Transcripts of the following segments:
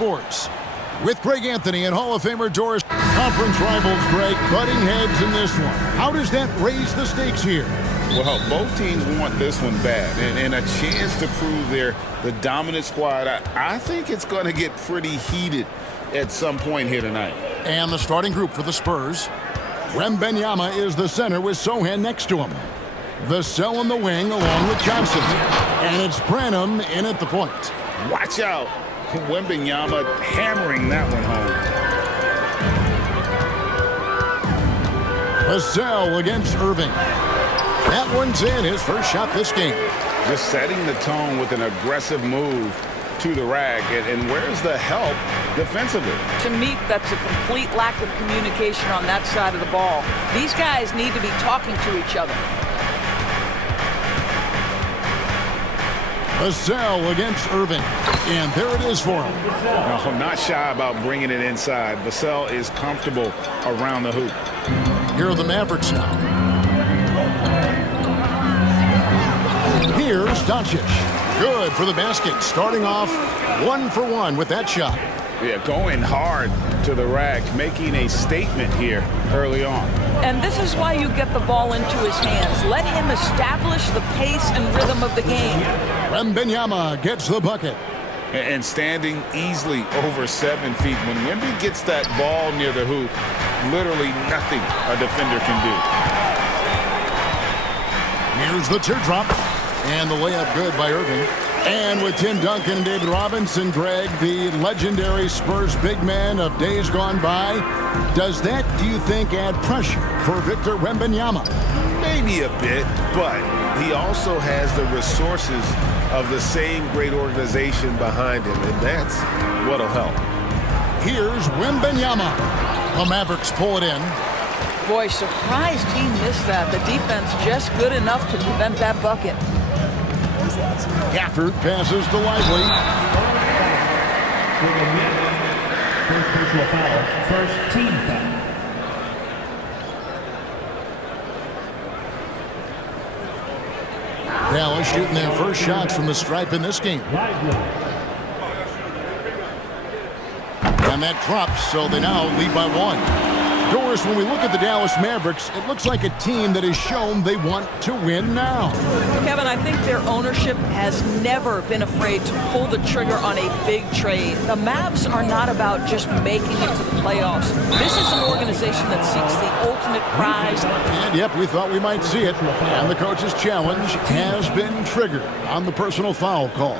scores. With Greg Anthony and Hall of Famer Doris. Conference rivals, Greg, butting heads in this one. How does that raise the stakes here? Well, both teams want this one bad, and a chance to prove they're the dominant squad. I think it's going to get pretty heated at some point here tonight. And the starting group for the Spurs. Wembanyama is the center with Sohan next to him. Vassell in the wing along with Johnson. And it's Branham in at the point. Watch out. Wembanyama hammering that one home. Vassell against Irving. That one's in, his first shot this game. Just setting the tone with an aggressive move to the rack. And where's the help defensively? To me, that's a complete lack of communication on that side of the ball. These guys need to be talking to each other. Vassell against Irving. And there it is for him. No, not shy about bringing it inside. Vassell is comfortable around the hoop. Here are the Mavericks now. Here's Doncic. Good for the basket. Starting off 1 for 1 with that shot. Yeah, going hard to the rack, making a statement here early on. And this is why you get the ball into his hands. Let him establish the pace and rhythm of the game. Wembanyama gets the bucket. And standing easily over 7 feet. When Wemby gets that ball near the hoop, literally nothing a defender can do. Here's the teardrop. And the layup good by Irving. And with Tim Duncan and David Robinson, Greg, the legendary Spurs big man of days gone by, does that, do you think, add pressure for Victor Wembanyama? Maybe a bit, but he also has the resources of the same great organization behind him, and that's what'll help. Here's Wembanyama. The Mavericks pull it in. Boy, surprised he missed that. The defense just good enough to prevent that bucket. Gafford passes to Lively. First personal foul, first team foul. Dallas shooting their first shots from the stripe in this game. And that drops, so they now lead by 1. Doris, when we look at the Dallas Mavericks, it looks like a team that has shown they want to win now. Kevin, I think their ownership has never been afraid to pull the trigger on a big trade. The Mavs are not about just making it to the playoffs. This is an organization that seeks the ultimate prize. And yep, we thought we might see it. And the coach's challenge has been triggered on the personal foul call.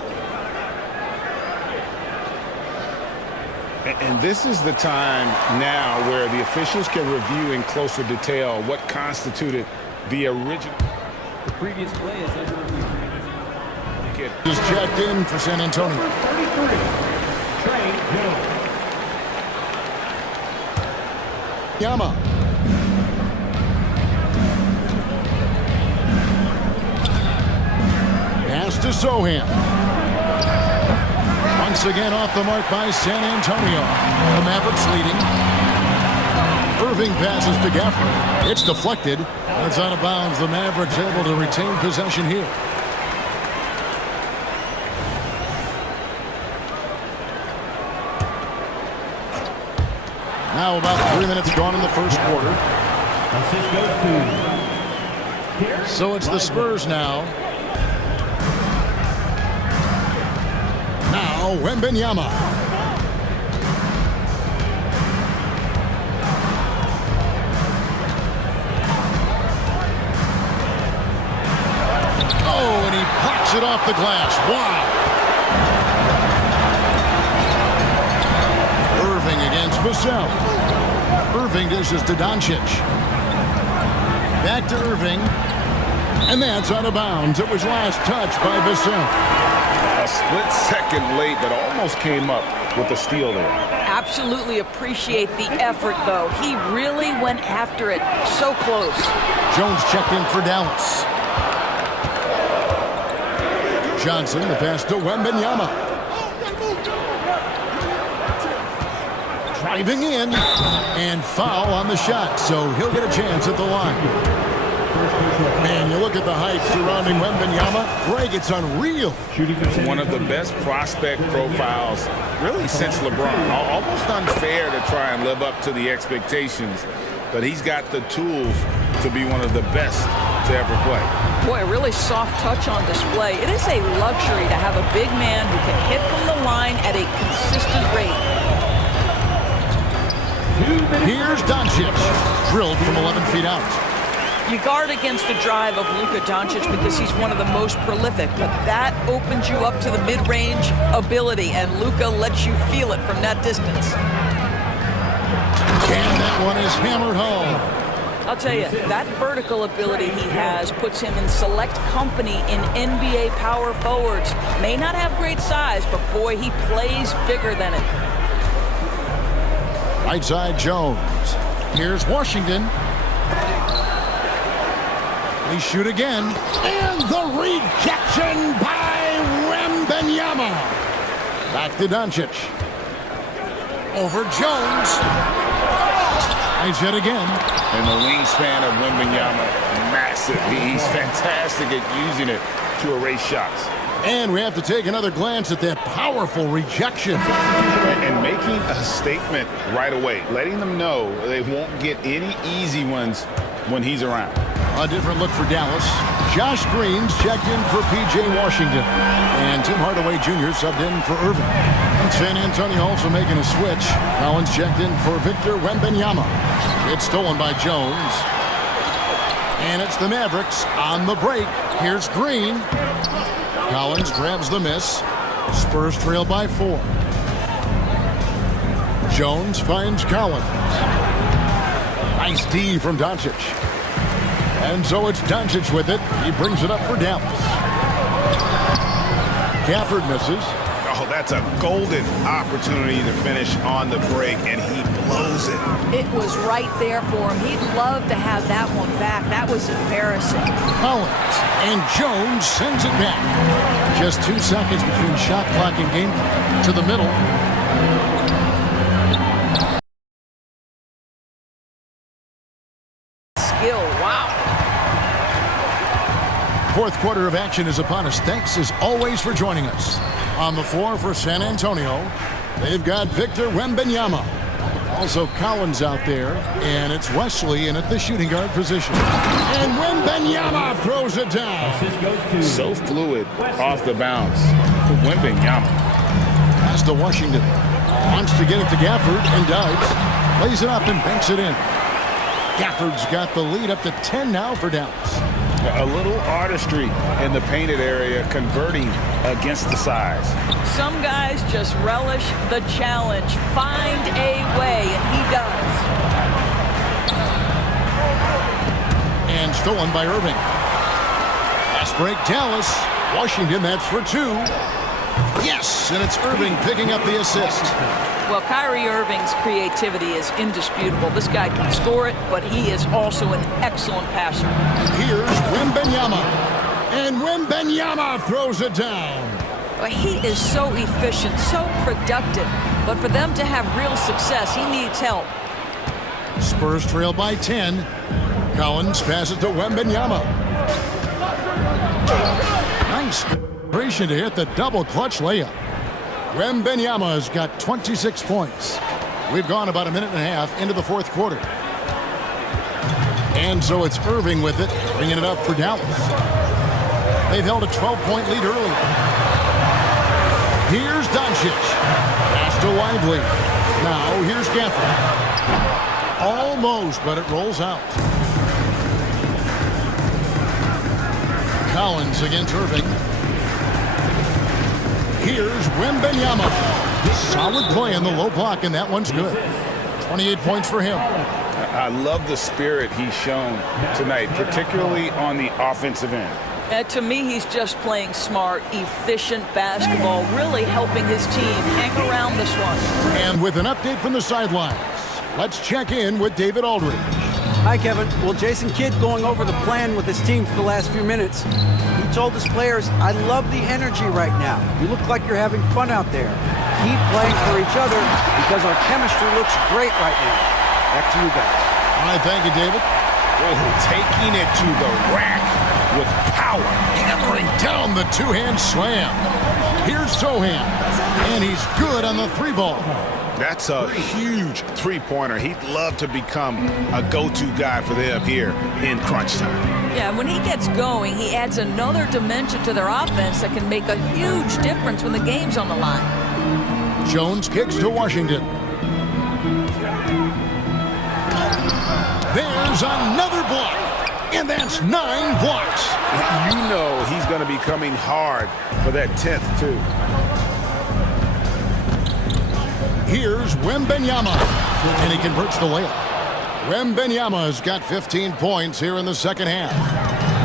And this is the time now where the officials can review in closer detail what constituted the original. The previous play is under review. Just checked in for San Antonio. 33. Trey Jones. Yama. Pass to Sohan. Once again off the mark by San Antonio. The Mavericks leading. Irving passes to Gafford. It's deflected. It's out of bounds. The Mavericks able to retain possession here. Now about 3 minutes gone in the first quarter. So it's the Spurs now. Now Wembanyama. Oh, and he pops it off the glass. Wow. Irving against Vassell. Irving dishes to Doncic. Back to Irving. And that's out of bounds. It was last touched by Vassell. A split second late, but almost came up with the steal there. Absolutely appreciate the effort, though. He really went after it. So close. Jones checked in for Dallas. Johnson, the pass to Wembanyama. Driving in, and foul on the shot, so he'll get a chance at the line. And you look at the hype surrounding Wembanyama. Greg, it's unreal. One of the best prospect profiles really since LeBron. Almost unfair to try and live up to the expectations, but he's got the tools to be one of the best to ever play. Boy, a really soft touch on display. It is a luxury to have a big man who can hit from the line at a consistent rate. Here's Doncic, drilled from 11 feet out. You guard against the drive of Luka Doncic because he's one of the most prolific, but that opens you up to the mid-range ability, and Luka lets you feel it from that distance. And that one is hammered home. I'll tell you, that vertical ability he has puts him in select company in NBA power forwards. May not have great size, but boy, he plays bigger than it. Right side Jones. Here's Washington. They shoot again. And the rejection by Wembanyama. Back to Doncic. Over Jones. Nice hit again. And the wingspan of Wembanyama, massive. He's fantastic at using it to erase shots. And we have to take another glance at that powerful rejection. And making a statement right away, letting them know they won't get any easy ones when he's around. A different look for Dallas. Josh Green's checked in for P.J. Washington. And Tim Hardaway Jr. subbed in for Irving. And San Antonio also making a switch. Collins checked in for Victor Wembanyama. It's stolen by Jones. And it's the Mavericks on the break. Here's Green. Collins grabs the miss. Spurs trail by 4. Jones finds Collins. Nice D from Doncic. And so it's Doncic with it. He brings it up for Dallas. Gafford misses. Oh, that's a golden opportunity to finish on the break, and he blows it. It was right there for him. He'd love to have that one back. That was embarrassing. Collins and Jones sends it back. Just 2 seconds between shot clock and game to the middle. Skill, wow. Fourth quarter of action is upon us. Thanks as always for joining us. On the floor for San Antonio, they've got Victor Wembanyama. Also Collins out there, and it's Wesley in at the shooting guard position. And Wembanyama throws it down. So fluid off the bounce. Wembanyama. Pass to Washington. Wants to get it to Gafford and does. Lays it up and banks it in. Gafford's got the lead up to 10 now for Dallas. A little artistry in the painted area, converting against the size. Some guys just relish the challenge. Find a way, and he does. And stolen by Irving. Fast break, Dallas. Washington, that's for 2. Yes, and it's Irving picking up the assist. Well, Kyrie Irving's creativity is indisputable. This guy can score it, but he is also an excellent passer. Here's Wembanyama. And Wembanyama throws it down. Well, he is so efficient, so productive. But for them to have real success, he needs help. Spurs trail by 10. Collins passes to Wembanyama. Nice concentration to hit the double clutch layup. Wembanyama has got 26 points. We've gone about a minute and a half into the fourth quarter. And so it's Irving with it, bringing it up for Dallas. They've held a 12-point lead early. Here's Doncic. Pass to Lively. Now here's Gafford. Almost, but it rolls out. Collins against Irving. Here's Wembanyama. Solid play in the low block, and that one's good. 28 points for him. I love the spirit he's shown tonight, particularly on the offensive end. To me, he's just playing smart, efficient basketball, really helping his team hang around this one. And with an update from the sidelines, let's check in with David Aldridge. Hi, Kevin. Well, Jason Kidd going over the plan with his team for the last few minutes. He told his players, I love the energy right now. You look like you're having fun out there. Keep playing for each other because our chemistry looks great right now. Back to you guys. All right, thank you, David. Really taking it to the rack with power. Hammering down the two-hand slam. Here's Sohan, and he's good on the three ball. That's a huge three-pointer. He'd love to become a go-to guy for them here in crunch time. Yeah, when he gets going, he adds another dimension to their offense that can make a huge difference when the game's on the line. Jones kicks to Washington. There's another block, and that's 9 blocks. You know he's going to be coming hard for that 10th, too. Here's Wembanyama, and he converts the layup. Wembanyama's got 15 points here in the second half.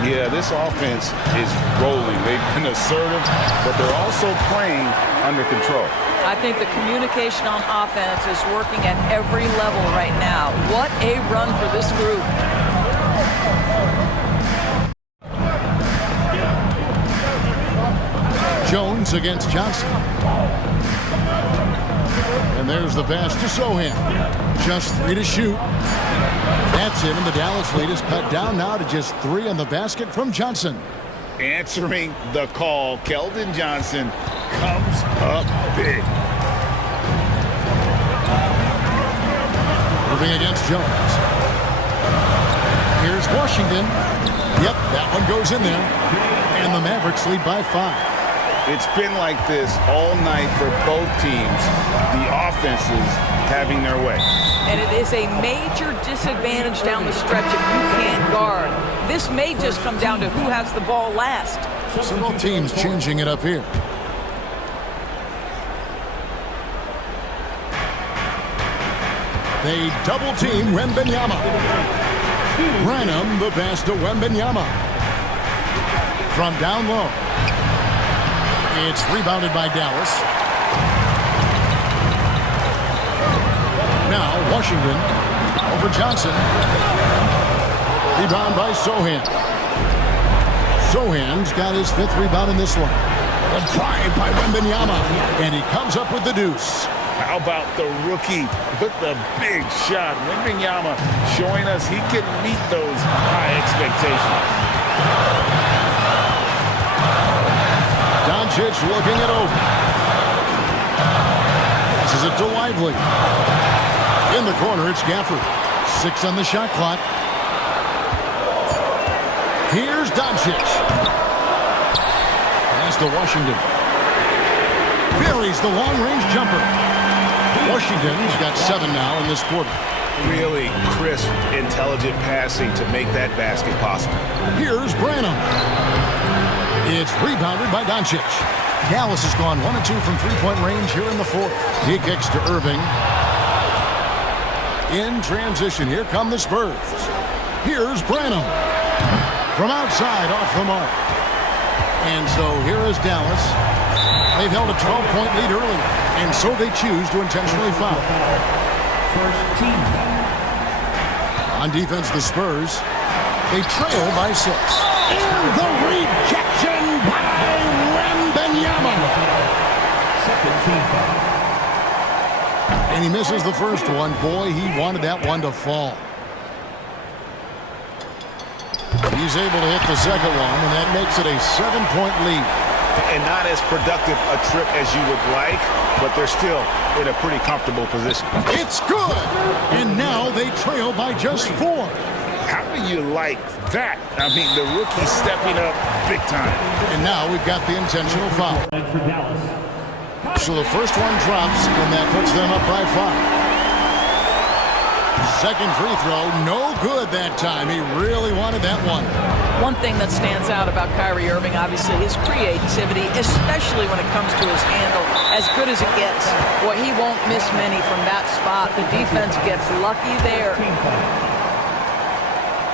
Yeah, this offense is rolling. They've been assertive, but they're also playing under control. I think the communication on offense is working at every level right now. What a run for this group. Jones against Johnson. And there's the pass to Sohan. Just 3 to shoot. That's it, and the Dallas lead is cut down now to just 3 on the basket from Johnson. Answering the call, Keldon Johnson comes up big. Moving against Jones. Here's Washington. Yep, that one goes in there. And the Mavericks lead by 5. It's been like this all night for both teams. The offenses having their way. And it is a major disadvantage down the stretch if you can't guard. This may just come down to who has the ball last. So both teams changing it up here. They double team Wembanyama. Branham, the pass to Wembanyama. From down low. It's rebounded by Dallas. Now Washington over Johnson. Rebound by Sohan. Sohan's got his 5th rebound in this one. A drive by Wembanyama, and he comes up with the deuce. How about the rookie with the big shot? Wembanyama showing us he can meet those high expectations. Doncic looking it over. This is it to Lively. In the corner, it's Gafford. 6 on the shot clock. Here's Doncic. Pass to Washington. Buries the long-range jumper. Washington's got 7 now in this quarter. Really crisp, intelligent passing to make that basket possible. Here's Branham. It's rebounded by Doncic. Dallas has gone 1 of 2 from three-point range here in the 4th. He kicks to Irving. In transition, here come the Spurs. Here's Branham. From outside, off the mark. And so here is Dallas. They've held a 12-point lead earlier, and so they choose to intentionally foul. First team foul. On defense, the Spurs, they trail by 6. And the rejection by Wembanyama. Second team foul. And he misses the first one. Boy, he wanted that one to fall. He's able to hit the second one, and that makes it a 7-point lead. And not as productive a trip as you would like, but they're still in a pretty comfortable position. It's good! And now they trail by just 4. How do you like that? I mean, the rookie stepping up big time. And now we've got the intentional foul. For Dallas. So the first one drops, and that puts them up by 5. Second free throw, no good that time. He really wanted that one. One thing that stands out about Kyrie Irving, obviously, his creativity, especially when it comes to his handle, as good as it gets. Boy, he won't miss many from that spot. The defense gets lucky there.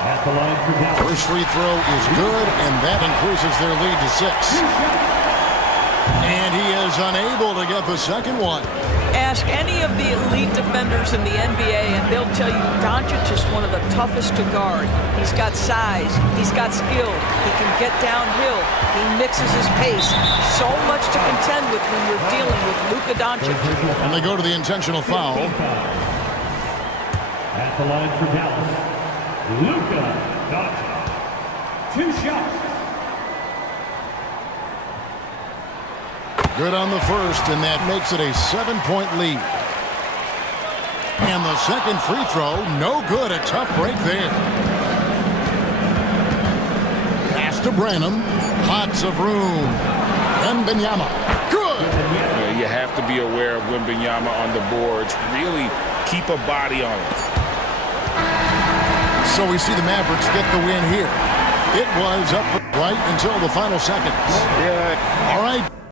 At the line for Dallas. First free throw is good, and that increases their lead to 6. And he is unable to get the second one. Ask any of the elite defenders in the NBA, and they'll tell you Doncic is one of the toughest to guard. He's got size. He's got skill. He can get downhill. He mixes his pace. So much to contend with when you're dealing with Luka Doncic. And they go to the intentional foul. At the line for Dallas. Luka Doncic. 2 shots. Good on the first, and that makes it a 7-point lead. And the second free throw, no good. A tough break there. Pass to Branham. Lots of room. Wembanyama. Good. You have to be aware of Wembanyama on the boards. Really keep a body on it. So we see the Mavericks get the win here. It was up right until the final seconds. Yeah. All right,